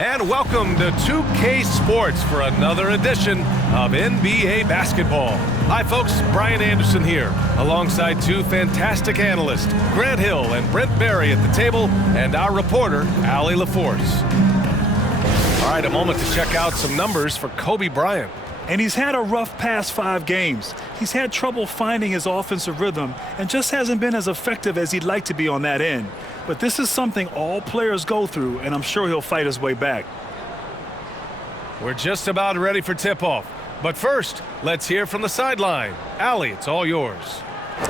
And welcome to 2K Sports for another edition of NBA basketball. Hi folks, Brian Anderson here, alongside two fantastic analysts, Grant Hill and Brent Barry at the table, and our reporter, Allie LaForce. All right, a moment to check out some numbers for Kobe Bryant. And he's had a rough past 5 games. He's had trouble finding his offensive rhythm and just hasn't been as effective as he'd like to be on that end. But this is something all players go through, and I'm sure he'll fight his way back. We're just about ready for tip-off. But first, let's hear from the sideline. Allie, it's all yours.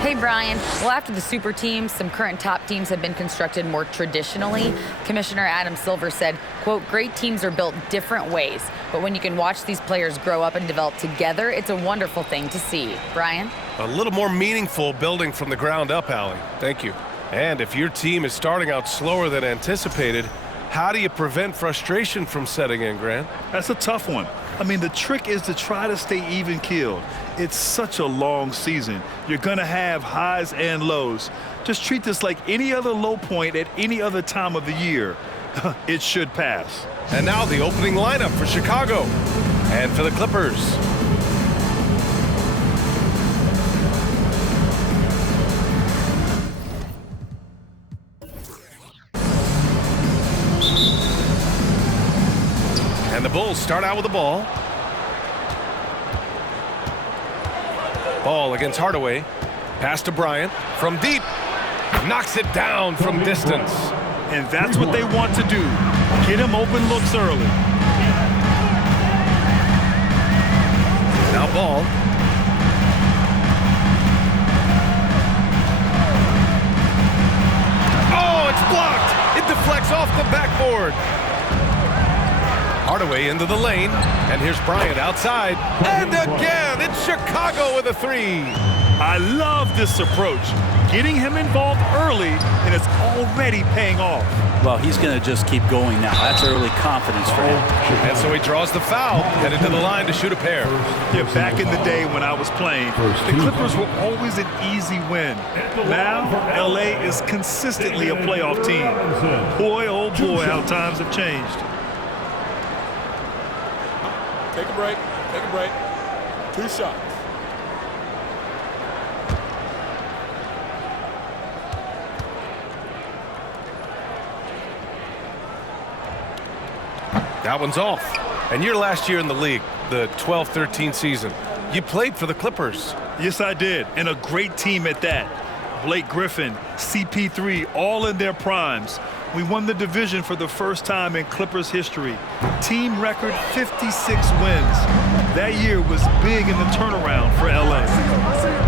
Hey, Brian. Well, after the super teams, some current top teams have been constructed more traditionally. Commissioner Adam Silver said, quote, great teams are built different ways, but when you can watch these players grow up and develop together, it's a wonderful thing to see. Brian? A little more meaningful building from the ground up, Allie. Thank you. And if your team is starting out slower than anticipated, how do you prevent frustration from setting in, Grant? That's a tough one. I mean, the trick is to try to stay even-keeled. It's such a long season. You're going to have highs and lows. Just treat this like any other low point at any other time of the year. It should pass. And now the opening lineup for Chicago and for the Clippers. And the Bulls start out with the ball. Ball against Hardaway. Pass to Bryant from deep. Knocks it down from distance. And that's what they want to do. Get him open looks early. Now ball. Oh, it's blocked. It deflects off the backboard. Hardaway into the lane, and here's Bryant outside, and again, it's Chicago with a 3. I love this approach. Getting him involved early, and it's already paying off. Well, he's going to just keep going now. That's early confidence for him. And so he draws the foul, headed to the line to shoot a pair. Yeah, back in the day when I was playing, the Clippers were always an easy win. Now, LA is consistently a playoff team. Boy, oh boy, how times have changed. Take a break. Take a break. 2 shots. That one's off. And your last year in the league, the 12-13 season, you played for the Clippers. Yes, I did, and a great team at that. Blake Griffin, CP3, all in their primes. We won the division for the first time in Clippers history. Team record 56 wins. That year was big in the turnaround for LA.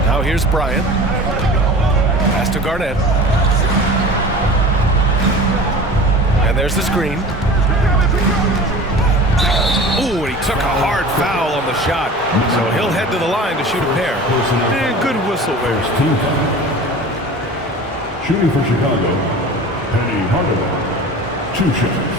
Now here's Bryant. Pass to Garnett. And there's the screen. Ooh, and he took a hard foul on the shot. So he'll head to the line to shoot a pair. And good whistle there. Shooting for Chicago, Penny Hardaway, 2 shots.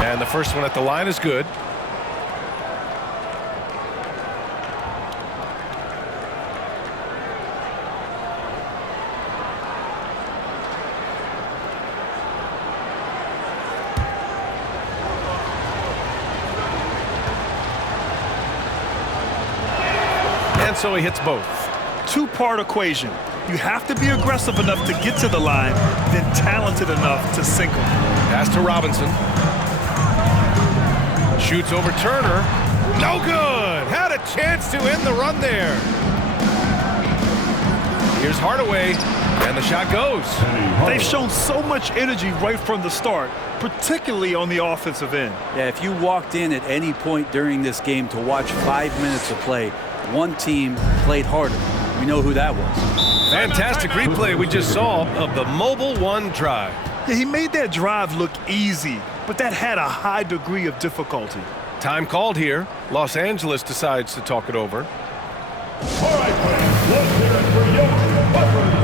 And the first one at the line is good. And so he hits both. 2-part equation. You have to be aggressive enough to get to the line, then talented enough to sink them. Pass to Robinson. Shoots over Turner. No good. Had a chance to end the run there. Here's Hardaway, and the shot goes. They've shown so much energy right from the start, particularly on the offensive end. Yeah, if you walked in at any point during this game to watch 5 minutes of play, one team played harder. We know who that was. Fantastic replay we just saw of the Mobile One drive. Yeah, he made that drive look easy, but that had a high degree of difficulty. Time called here. Los Angeles decides to talk it over. All right, fans, let's hear it for your Clippers.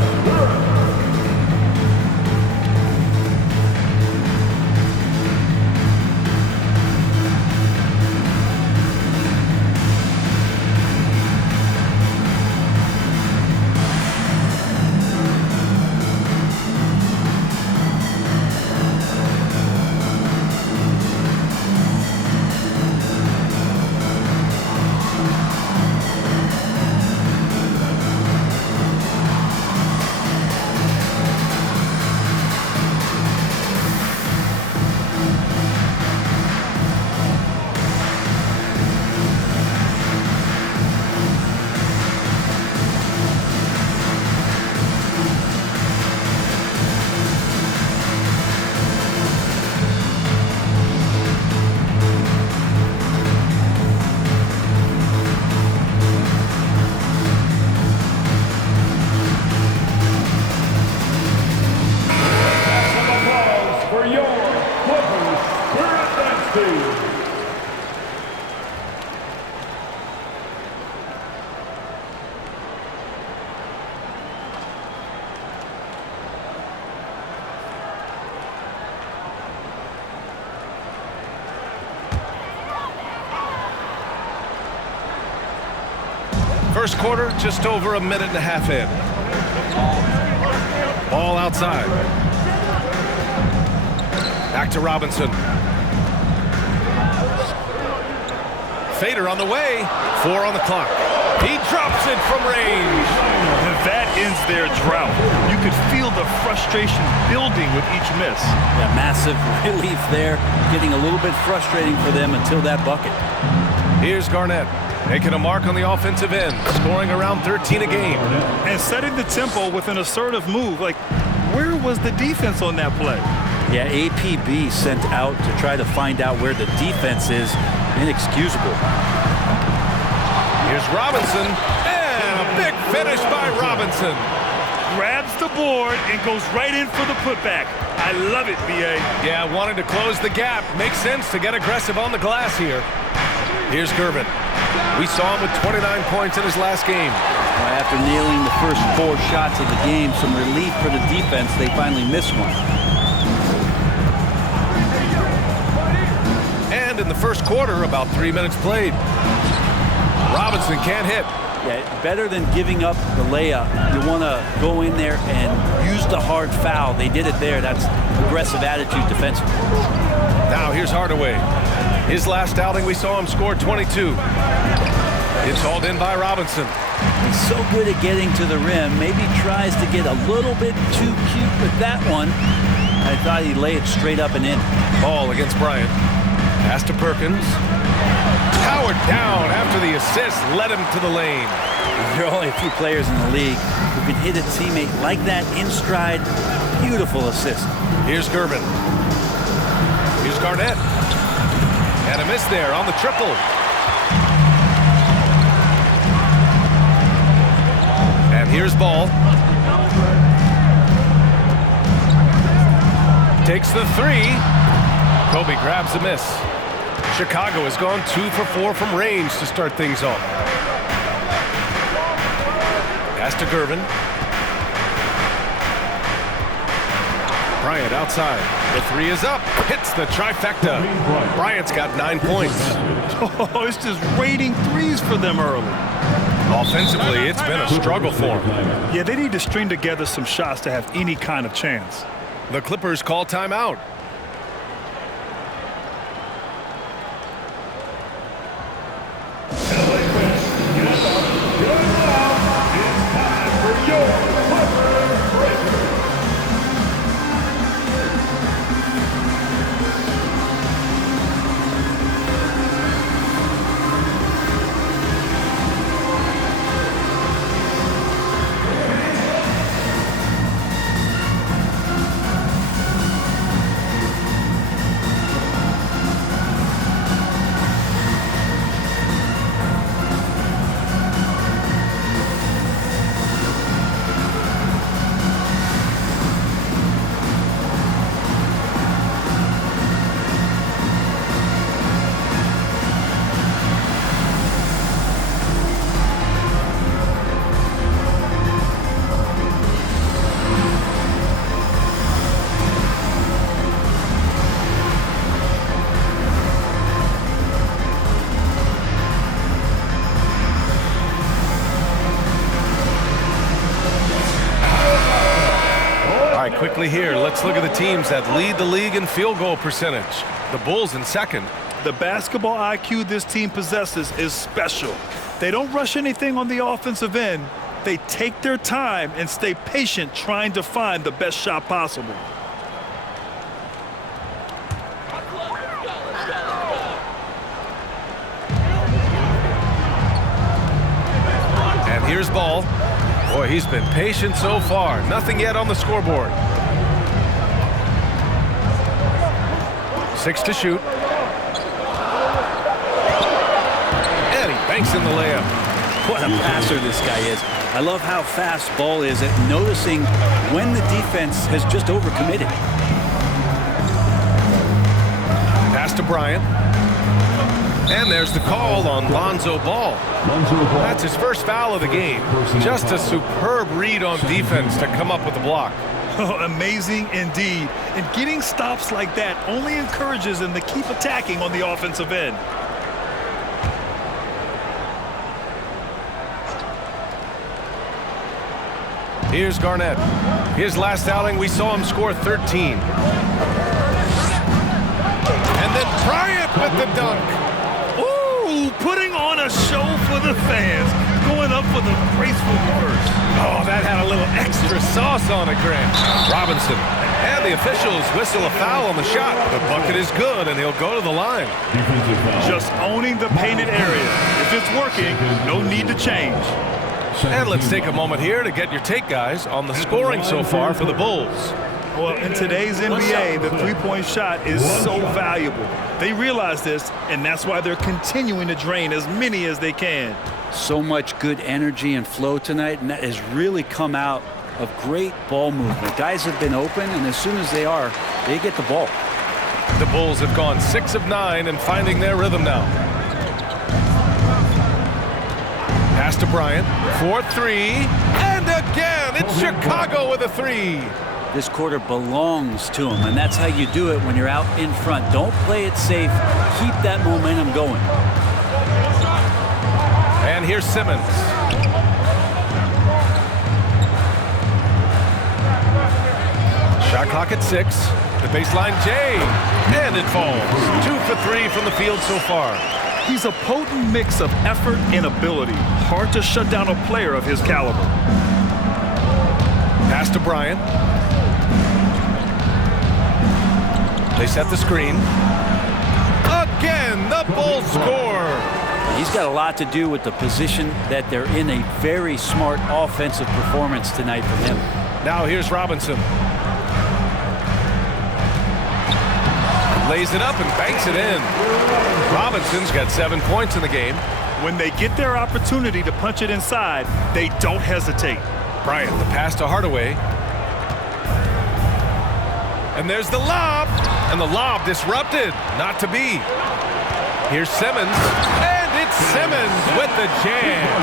Steve. First quarter, just over a minute and a half in. Ball outside. Back to Robinson. Fader on the way. 4 on the clock. He drops it from range. And that ends their drought. You could feel the frustration building with each miss. Yeah, massive relief there. Getting a little bit frustrating for them until that bucket. Here's Garnett. Making a mark on the offensive end, scoring around 13 a game. And setting the tempo with an assertive move. Like, where was the defense on that play? Yeah, APB sent out to try to find out where the defense is. Inexcusable. Here's Robinson, and a big finish by Robinson. Grabs the board and goes right in for the putback. I love it, B.A. Yeah, wanting to close the gap. Makes sense to get aggressive on the glass here. Here's Gervin. We saw him with 29 points in his last game. After nailing the first 4 shots of the game, some relief for the defense. They finally missed one. And in the first quarter, about 3 minutes played. Robinson can't hit. Yeah, better than giving up the layup. You want to go in there and use the hard foul. They did it there. That's aggressive attitude defensively. Now here's Hardaway. His last outing, we saw him score 22. It's hauled in by Robinson. He's so good at getting to the rim. Maybe tries to get a little bit too cute with that one. I thought he'd lay it straight up and in. Ball against Bryant. Pass to Perkins. Powered down after the assist led him to the lane. There are only a few players in the league who can hit a teammate like that in stride. Beautiful assist. Here's Gervin. Here's Garnett. And a miss there on the triple. And here's Ball. Takes the 3. Kobe grabs the miss. Chicago has gone 2 for 4 from range to start things off. Pass to Gervin. Bryant outside. The 3 is up. Hits the trifecta. Bryant's got 9 points. Oh, it's just raining threes for them early. Offensively, it's been a struggle for them. Yeah, they need to string together some shots to have any kind of chance. The Clippers call timeout. Quickly here, let's look at the teams that lead the league in field goal percentage. The Bulls in second. The basketball IQ this team possesses is special. They don't rush anything on the offensive end. They take their time and stay patient trying to find the best shot possible. And here's Ball. Boy, he's been patient so far. Nothing yet on the scoreboard. 6 to shoot. And he banks in the layup. What a passer this guy is. I love how fast Ball is at noticing when the defense has just overcommitted. Pass Pass to Bryant. And there's the call on Lonzo Ball. That's his first foul of the game. Just a superb read on defense to come up with the block. Oh, amazing indeed. And getting stops like that only encourages them to keep attacking on the offensive end. Here's Garnett. His last outing, we saw him score 13. And then Bryant with the dunk. Ooh, putting on a show for the fans. Going up with a graceful reverse. Oh, that had a little extra sauce on it, Grant. Robinson. And the officials whistle a foul on the shot. The bucket is good, and he'll go to the line. Just owning the painted area. If it's working, no need to change. And let's take a moment here to get your take, guys, on the scoring so far for the Bulls. Well, in today's NBA, the three-point shot is so valuable. They realize this, and that's why they're continuing to drain as many as they can. So much good energy and flow tonight, and that has really come out of great ball movement. Guys have been open, and as soon as they are, they get the ball. The Bulls have gone 6 of 9 and finding their rhythm now. Pass to Bryant for 3, and again, it's Chicago with a 3. This quarter belongs to them, and that's how you do it when you're out in front. Don't play it safe. Keep that momentum going. And here's Simmons. Shot clock at 6. The baseline J, and it falls. 2 for 3 from the field so far. He's a potent mix of effort and ability. Hard to shut down a player of his caliber. Pass to Bryant. They set the screen. Again, the Bulls score. He's got a lot to do with the position that they're in. A very smart offensive performance tonight from him. Now here's Robinson. Lays it up and banks it in. Robinson's got 7 points in the game. When they get their opportunity to punch it inside, they don't hesitate. Bryant, the pass to Hardaway. And there's the lob. And the lob disrupted. Not to be. Here's Simmons. And it's Simmons with the jam.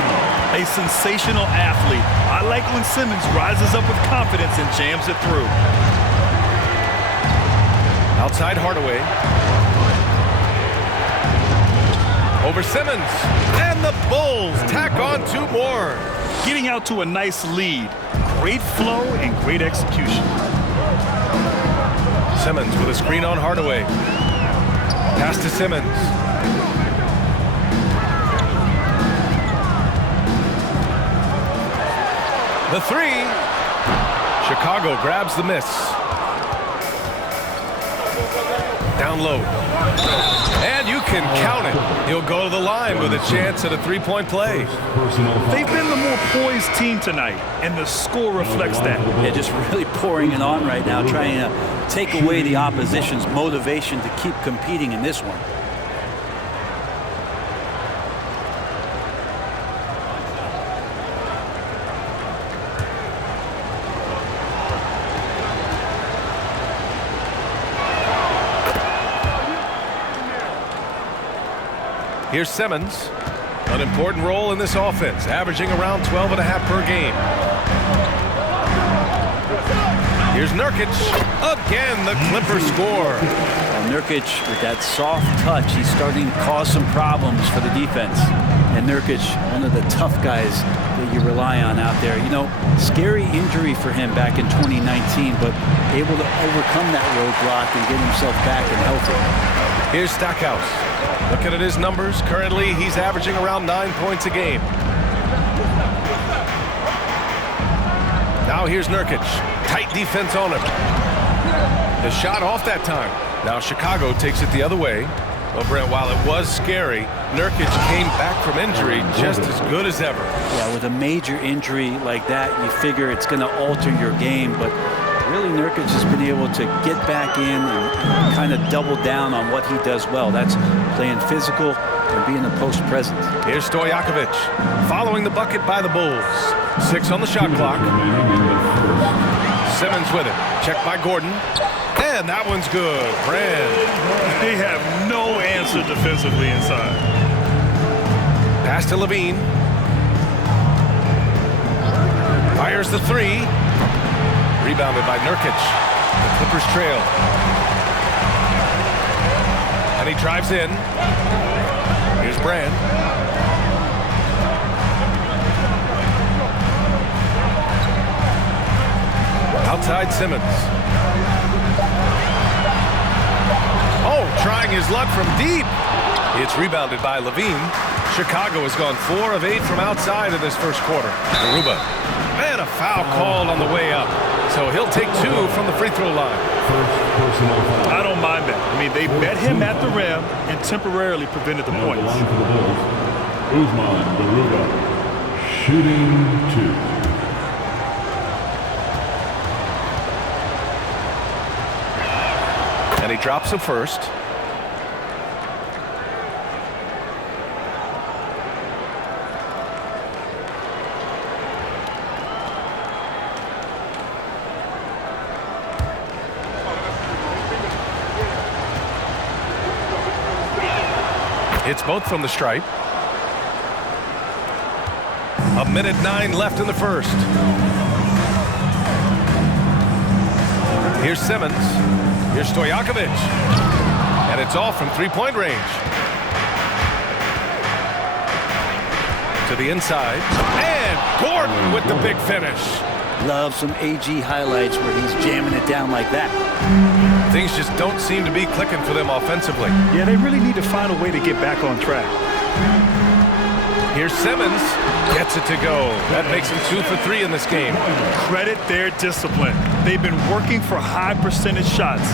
A sensational athlete. I like when Simmons rises up with confidence and jams it through. Outside Hardaway. Over Simmons. And the Bulls tack on 2 more. Getting out to a nice lead. Great flow and great execution. Simmons with a screen on Hardaway. Pass to Simmons. The 3. Chicago grabs the miss. Down low. And you can count it. He'll go to the line with a chance at a 3-point play. They've been the more poised team tonight, and the score reflects that. They're just really pouring it on right now, trying to take away the opposition's motivation to keep competing in this one. Here's Simmons. An important role in this offense, averaging around 12.5 per game. Here's Nurkic. Again, the Clippers score. Nurkic, with that soft touch, he's starting to cause some problems for the defense. And Nurkic, one of the tough guys that you rely on out there. You know, scary injury for him back in 2019, but able to overcome that roadblock and get himself back and healthy. Here's Stackhouse. Looking at his numbers, currently he's averaging around 9 points a game. Now here's Nurkic. Tight defense on him. The shot off that time. Now Chicago takes it the other way. Well, Brent, while it was scary, Nurkic came back from injury just as good as ever. Yeah, with a major injury like that, you figure it's going to alter your game, but really Nurkic has been able to get back in and kind of double down on what he does well. That's playing physical and being a post presence. Here's Stojakovic following the bucket by the Bulls. 6 on the shot clock. Simmons with it. Checked by Gordon. And that one's good. Brand. They have pressure defensively inside. Pass to Levine. Fires the three. Rebounded by Nurkic. The Clippers trail. And he drives in. Here's Brand. Outside Simmons. Oh, trying his luck from deep. It's rebounded by Levine. Chicago has gone 4 of 8 from outside in this first quarter. Garuba. And a foul called on the way up. So he'll take 2 from the free throw line. I don't mind that. I mean, they met him at the rim and temporarily prevented the points. Usman Garuba, shooting 2. And he drops him first. It's both from the stripe. 1:09 left in the first. Here's Simmons. Here's Stojakovic. And it's all from three-point range. To the inside. And Gordon with the big finish. Love some AG highlights where he's jamming it down like that. Things just don't seem to be clicking for them offensively. Yeah, they really need to find a way to get back on track. Here's Simmons. Gets it to go. That makes him 2 for 3 in this game. Credit their discipline. They've been working for high percentage shots.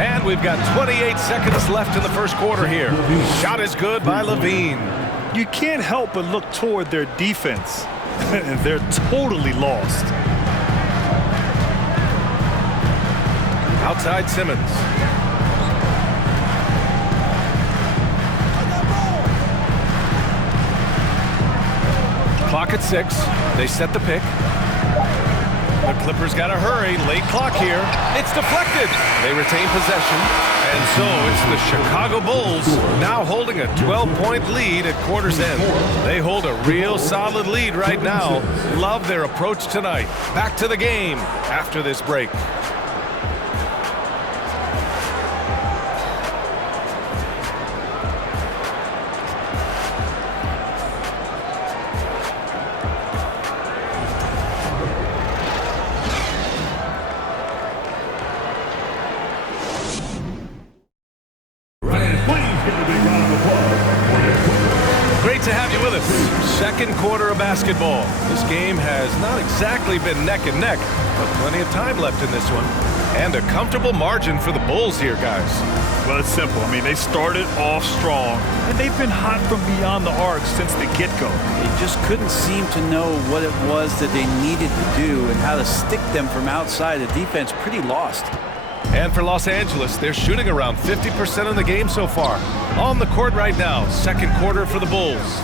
And we've got 28 seconds left in the first quarter here. Shot is good by Levine. You can't help but look toward their defense. They're totally lost. Outside Simmons. Clock at 6. They set the pick. The Clippers got to hurry. Late clock here. It's deflected. They retain possession. And so it's the Chicago Bulls now holding a 12-point lead at quarter's end. They hold a real solid lead right now. Love their approach tonight. Back to the game after this break. To have you with us. Second quarter of basketball. This game has not exactly been neck and neck, but plenty of time left in this one. And a comfortable margin for the Bulls here, guys. Well, it's simple. I mean, they started off strong, and they've been hot from beyond the arc since the get-go. They just couldn't seem to know what it was that they needed to do and how to stick them from outside. The defense pretty lost. And for Los Angeles, they're shooting around 50% of the game so far. On the court right now, second quarter for the Bulls.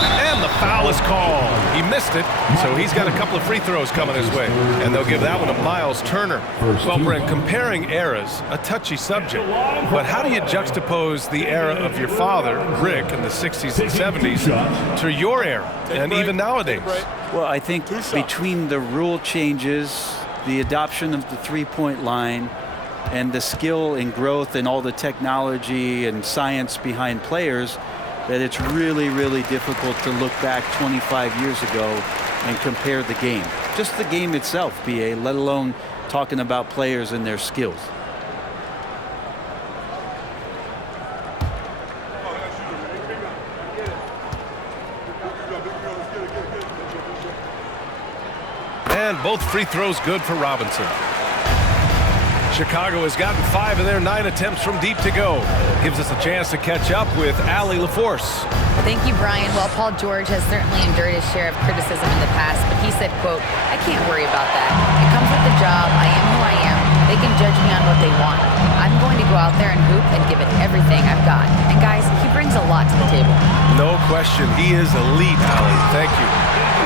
And the foul is called. He missed it, so he's got a couple of free throws coming his way. And they'll give that one to Miles Turner. Well, Brent, comparing eras, a touchy subject. But how do you juxtapose the era of your father, Rick, in the 60s and 70s, to your era, and even nowadays? Well, I think between the rule changes, the adoption of the three-point line, and the skill and growth and all the technology and science behind players, that it's really, really difficult to look back 25 years ago and compare the game. Just the game itself, BA, let alone talking about players and their skills. And both free throws good for Robinson. Chicago has gotten 5 of their 9 attempts from deep to go. Gives us a chance to catch up with Allie LaForce. Thank you, Brian. Well, Paul George has certainly endured his share of criticism in the past, but he said, quote, "I can't worry about that. It comes with the job. I am who I am. They can judge me on what they want. I'm going to to go out there and hoop and give it everything I've got. And guys, he brings a lot to the table. No question. He is elite, Allie. Thank you.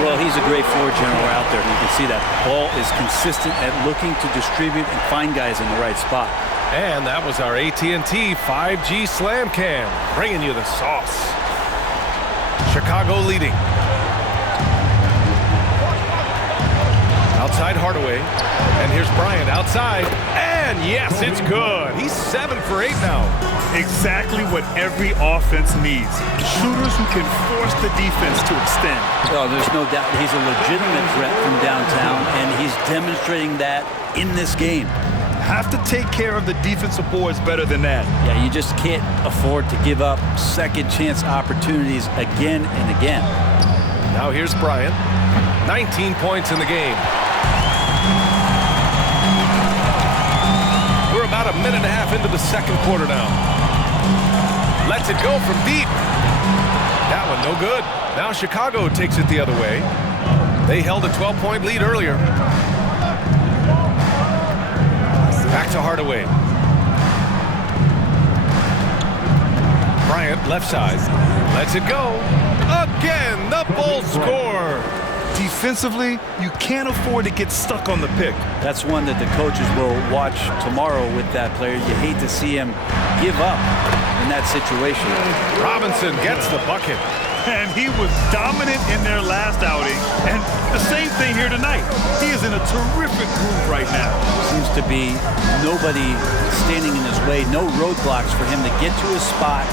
Well, he's a great floor general out there. You can see that Ball is consistent at looking to distribute and find guys in the right spot. And that was our AT&T 5G Slam Cam, bringing you the sauce. Chicago leading. Outside Hardaway, and here's Bryant outside, and yes, it's good. He's 7 for 8 now. Exactly what every offense needs. Shooters who can force the defense to extend. Well, there's no doubt he's a legitimate threat from downtown, and he's demonstrating that in this game. Have to take care of the defensive boards better than that. Yeah, you just can't afford to give up second chance opportunities again and again. Now here's Bryant. 19 points in the game. We're about a minute and a half into the second quarter now. Lets it go from deep. That one no good. Now Chicago takes it the other way. They held a 12-point lead earlier. Back to Hardaway. Bryant, left side. Lets it go. Again, the Bulls score. Defensively, you can't afford to get stuck on the pick. That's one that the coaches will watch tomorrow with that player. You hate to see him give up in that situation. Robinson gets the bucket. And he was dominant in their last outing. And the same thing here tonight. He is in a terrific groove right now. Seems to be nobody standing in his way, no roadblocks for him to get to his spot,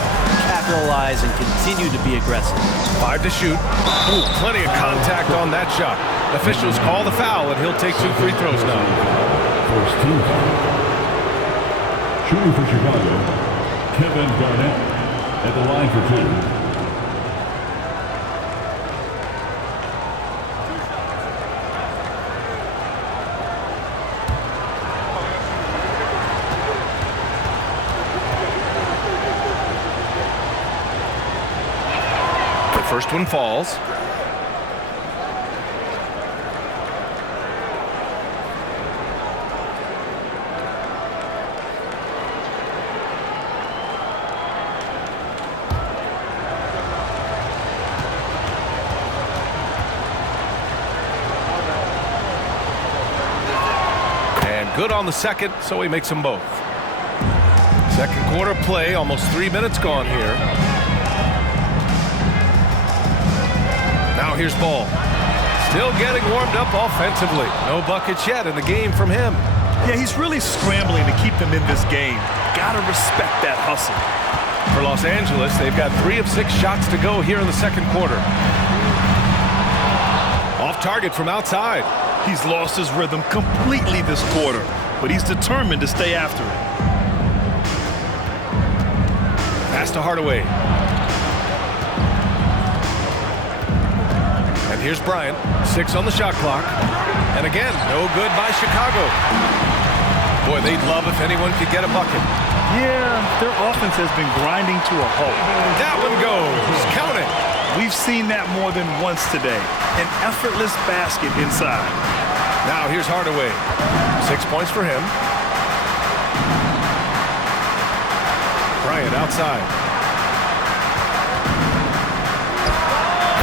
capitalize, and continue to be aggressive. 5 to shoot. Ooh, plenty of contact on that shot. Officials call the foul, and he'll take 2 free throws now. First team. Shooting for Chicago, Kevin Garnett at the line for 2. First one falls. And good on the second, so he makes them both. Second quarter play, almost 3 minutes gone here. Now here's Ball. Still getting warmed up offensively. No buckets yet in the game from him. Yeah, he's really scrambling to keep them in this game. Gotta respect that hustle. For Los Angeles, they've got 3 of 6 shots to go here in the second quarter. Off target from outside. He's lost his rhythm completely this quarter, but he's determined to stay after it. Pass to Hardaway. And here's Bryant, 6 on the shot clock. And again, no good by Chicago. Boy, they'd love if anyone could get a bucket. Yeah, their offense has been grinding to a halt. That one goes. Count it. We've seen that more than once today. An effortless basket inside. Now here's Hardaway. 6 points for him. Bryant outside.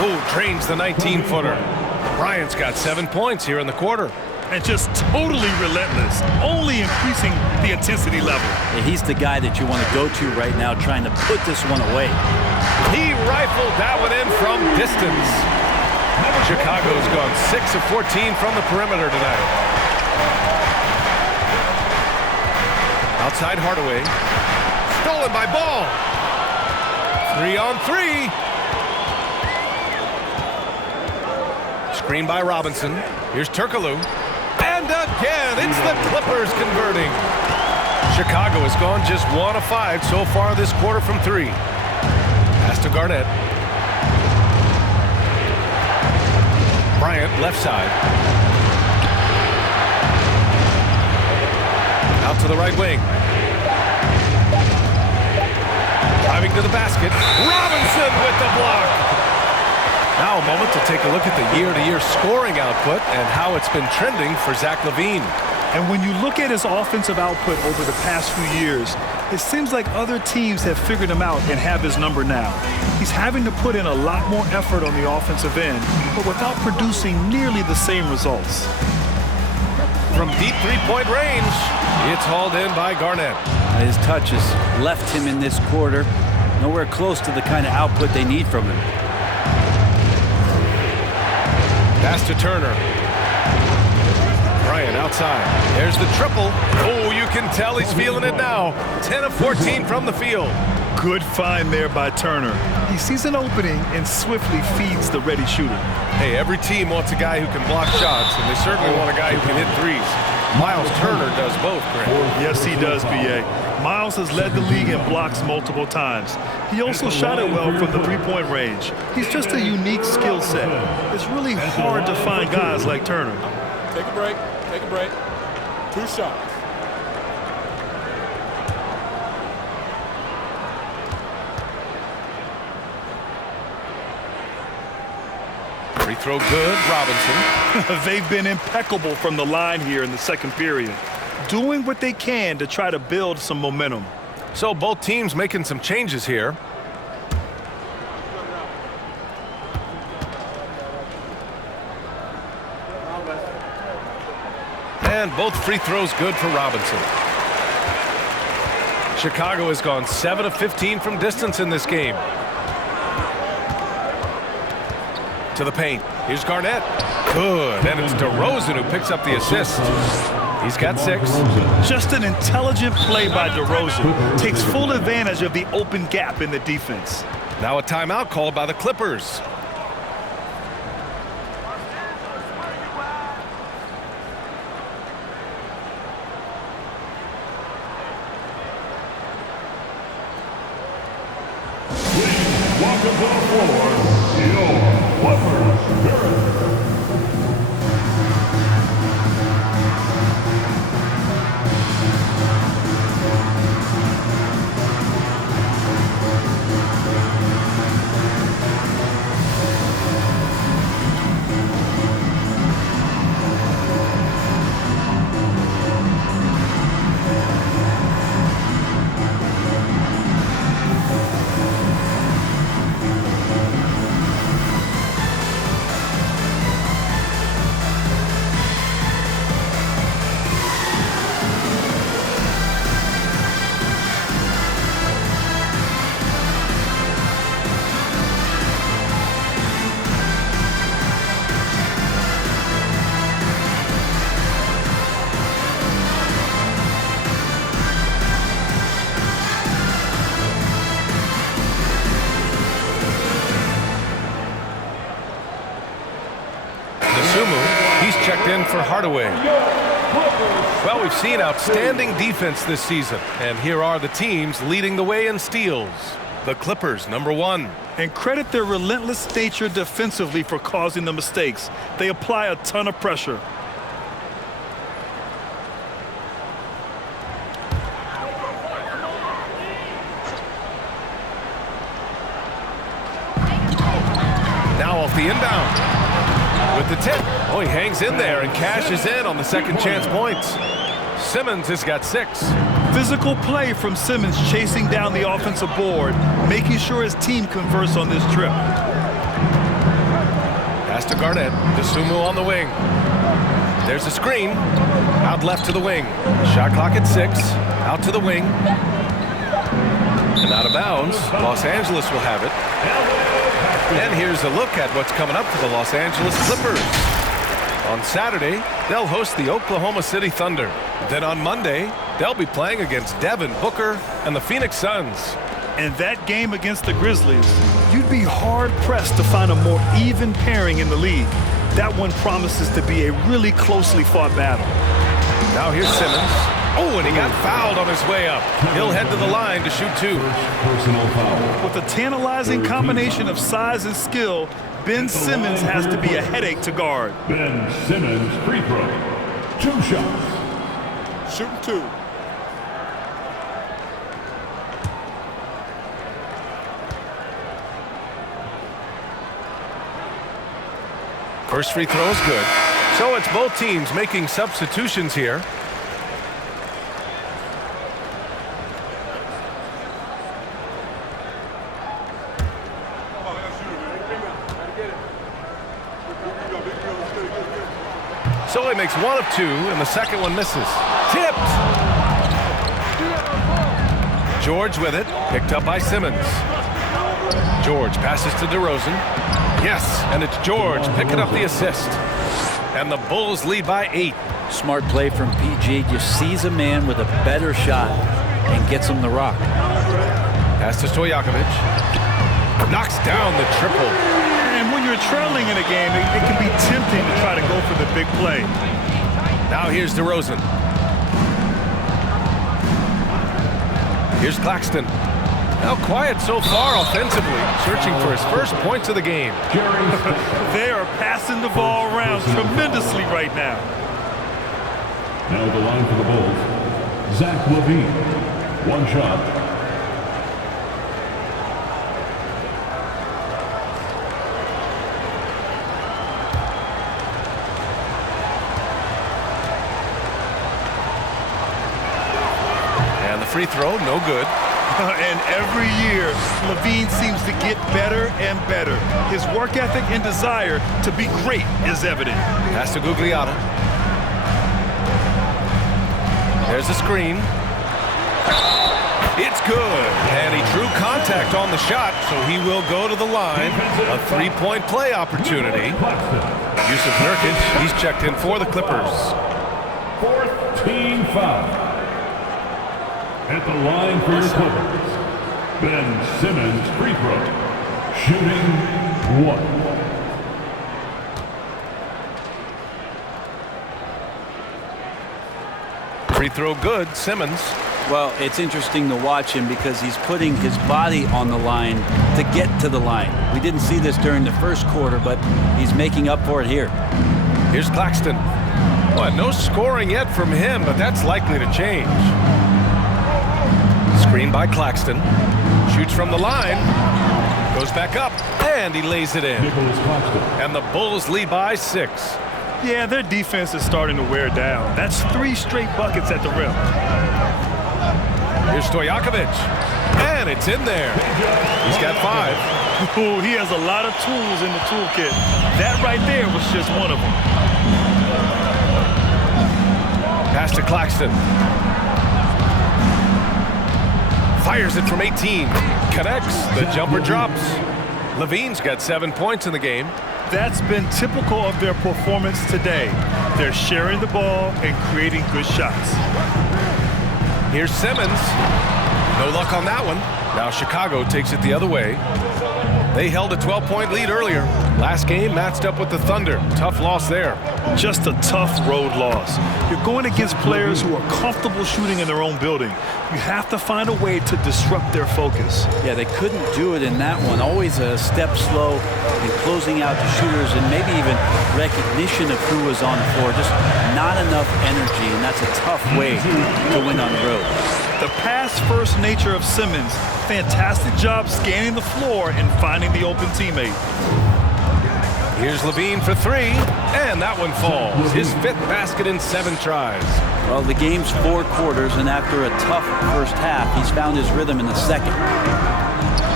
Oh, drains the 19-footer. Bryant's got 7 points here in the quarter. And just totally relentless, only increasing the intensity level. Yeah, he's the guy that you want to go to right now, trying to put this one away. He rifled that one in from distance. Chicago's gone 6 of 14 from the perimeter tonight. Outside Hardaway. Stolen by Ball. 3 on 3. Screen by Robinson. Here's Turkoglu. And again, it's the Clippers converting. Chicago has gone just 1 of 5 so far this quarter from 3. Pass to Garnett. Bryant, left side. Out to the right wing. Driving to the basket. Robinson with the block. Now a moment to take a look at the year-to-year scoring output and how it's been trending for Zach LaVine. And when you look at his offensive output over the past few years, it seems like other teams have figured him out and have his number now. He's having to put in a lot more effort on the offensive end, but without producing nearly the same results. From deep three-point range, it's hauled in by Garnett. His touch has left him in this quarter. Nowhere close to the kind of output they need from him. Pass to Turner. Bryant outside. There's the triple. Oh, you can tell he's feeling it now. 10 of 14 from the field. Good find there by Turner. He sees an opening and swiftly feeds the ready shooter. Hey, every team wants a guy who can block shots, and they certainly want a guy who can hit threes. Miles Turner does both, Grant. Yes, he does, B.A. Miles has led the league in blocks multiple times. He also shot it well from the three-point range. He's just a unique skill set. It's really hard to find guys like Turner. Take a break. Take a break. 2 shots. Free throw good, Robinson. They've been impeccable from the line here in the second period, doing what they can to try to build some momentum. So both teams making some changes here. And both free throws good for Robinson. Chicago has gone 7 of 15 from distance in this game. To the paint. Here's Garnett. Good. And it's DeRozan who picks up the assist. He's got 6. Just an intelligent play by DeRozan. Takes full advantage of the open gap in the defense. Now a timeout called by the Clippers. Welcome to the floor, your Clippers, Garrett. He's checked in for Hardaway. Well, we've seen outstanding defense this season, and here are the teams leading the way in steals. The Clippers, number 1. And credit their relentless nature defensively for causing the mistakes. They apply a ton of pressure. Now off the inbound. With the tip. Oh, he hangs in there and cashes in on the second chance points. Simmons has got 6. Physical play from Simmons chasing down the offensive board, making sure his team converts on this trip. Pass to Garnett. DeSumo on the wing. There's a screen. Out left to the wing. Shot clock at 6. Out to the wing. And out of bounds. Los Angeles will have it. And here's a look at what's coming up for the Los Angeles Clippers. On Saturday, they'll host the Oklahoma City Thunder. Then on Monday, they'll be playing against Devin Booker and the Phoenix Suns. And that game against the Grizzlies, you'd be hard-pressed to find a more even pairing in the league. That one promises to be a really closely fought battle. Now here's Simmons. Oh, and he got fouled on his way up. He'll head to the line to shoot 2. Personal foul. With a tantalizing combination of size and skill, Ben Simmons has to be a headache to guard. Ben Simmons, free throw. 2 shots. Shooting 2. First free throw is good. So it's both teams making substitutions here. Solie makes one of two, and the second one misses. Tipped! George with it, picked up by Simmons. George passes to DeRozan. Yes, and it's George picking up the assist. And the Bulls lead by 8. Smart play from PG. Just sees a man with a better shot and gets him the rock. Pass to Stojakovic. Knocks down the triple. And when you're trailing in a game, it can be tempting to try to go for the big play. Now here's DeRozan. Here's Claxton. Now quiet so far offensively, searching for his first points of the game. They are passing the ball around tremendously right now. Now the line for the Bulls, Zach LaVine. One shot. Free throw, no good. And every year, LaVine seems to get better and better. His work ethic and desire to be great is evident. Pass to Gugliotta. There's a screen. It's good. And he drew contact on the shot, so he will go to the line. A three-point play opportunity. Yusuf Nurkic, he's checked in for the Clippers. Fourth team foul. At the line for your Clippers, Ben Simmons free throw, shooting 1. Free throw good, Simmons. Well, it's interesting to watch him because he's putting his body on the line to get to the line. We didn't see this during the first quarter, but he's making up for it here. Here's Claxton. Well, no scoring yet from him, but that's likely to change. Screen by Claxton. Shoots from the line. Goes back up, and he lays it in. And the Bulls lead by 6. Yeah, their defense is starting to wear down. That's 3 straight buckets at the rim. Here's Stojakovic. And it's in there. He's got 5. Ooh, he has a lot of tools in the toolkit. That right there was just one of them. Pass to Claxton. Fires it from 18. Connects. The jumper drops. LaVine's got 7 points in the game. That's been typical of their performance today. They're sharing the ball and creating good shots. Here's Simmons. No luck on that one. Now Chicago takes it the other way. They held a 12-point lead earlier. Last game matched up with the Thunder. Tough loss there. Just a tough road loss. You're going against players who are comfortable shooting in their own building. You have to find a way to disrupt their focus. Yeah, they couldn't do it in that one. Always a step slow in closing out the shooters and maybe even recognition of who was on the floor. Just not enough energy, and that's a tough way to win on the road. The pass-first nature of Simmons. Fantastic job scanning the floor and finding the open teammate. Here's LaVine for 3, and that one falls. His 5th basket in 7 tries. Well, the game's 4 quarters, and after a tough first half, he's found his rhythm in the second.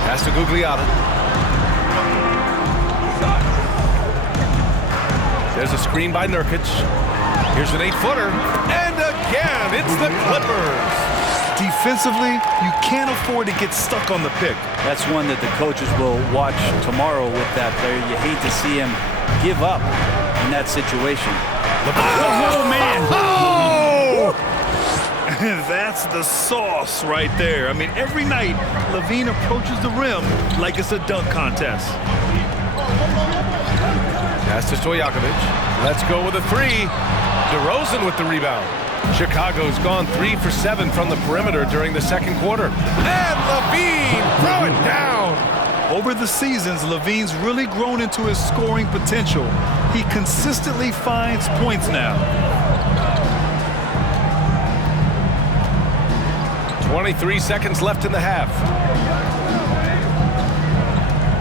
Pass to Gugliotta. There's a screen by Nurkic. Here's an 8-footer, and again, it's the Clippers. Defensively, you can't afford to get stuck on the pick. That's one that the coaches will watch tomorrow with that player. You hate to see him give up in that situation. Oh, man. Oh! That's the sauce right there. I mean, every night, LaVine approaches the rim like it's a dunk contest. Pass to Stojakovic. Let's go with a 3. DeRozan with the rebound. Chicago's gone 3 for 7 from the perimeter during the second quarter. And LaVine throw it down. Over the seasons, LaVine's really grown into his scoring potential. He consistently finds points now. 23 seconds left in the half.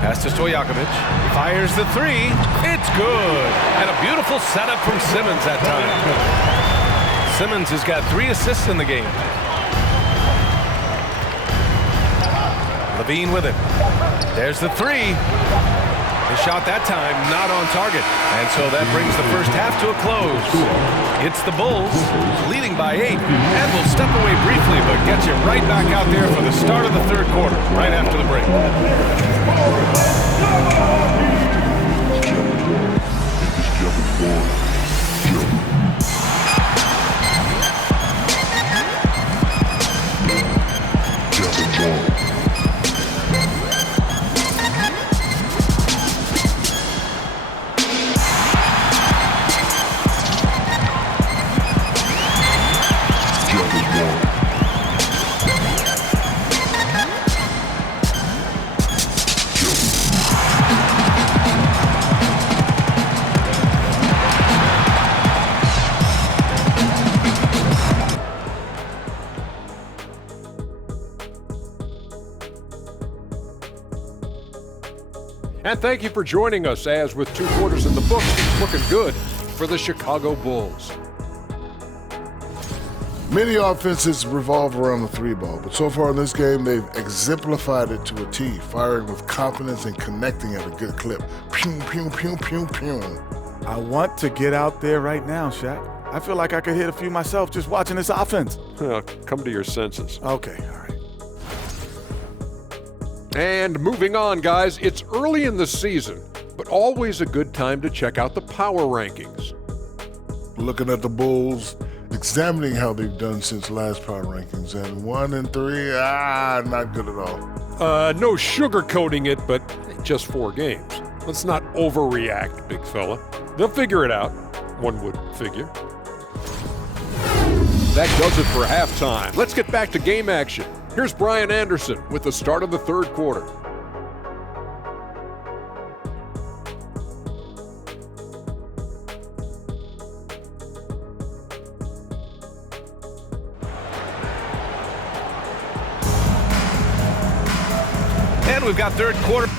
Pass to Stojakovic. Fires the three. It's good. And a beautiful setup from Simmons that time. Simmons has got 3 assists in the game. Levine with it. There's the three. His shot that time not on target. And so that brings the first half to a close. It's the Bulls leading by 8. And we'll step away briefly, but get you right back out there for the start of the third quarter, right after the break. And thank you for joining us as with 2 quarters in the books, it's looking good for the Chicago Bulls. Many offenses revolve around the 3-ball, but so far in this game, they've exemplified it to a T, firing with confidence and connecting at a good clip. Pew, pew, pew, pew, pew. I want to get out there right now, Shaq. I feel like I could hit a few myself just watching this offense. Come to your senses. Okay, all right. And moving on, guys, it's early in the season, but always a good time to check out the power rankings. Looking at the Bulls, examining how they've done since last power rankings, and 1 and 3, not good at all. No sugarcoating it, but just 4 games. Let's not overreact, big fella. They'll figure it out, one would figure. That does it for halftime. Let's get back to game action. Here's Brian Anderson with the start of the third quarter. And we've got third quarter.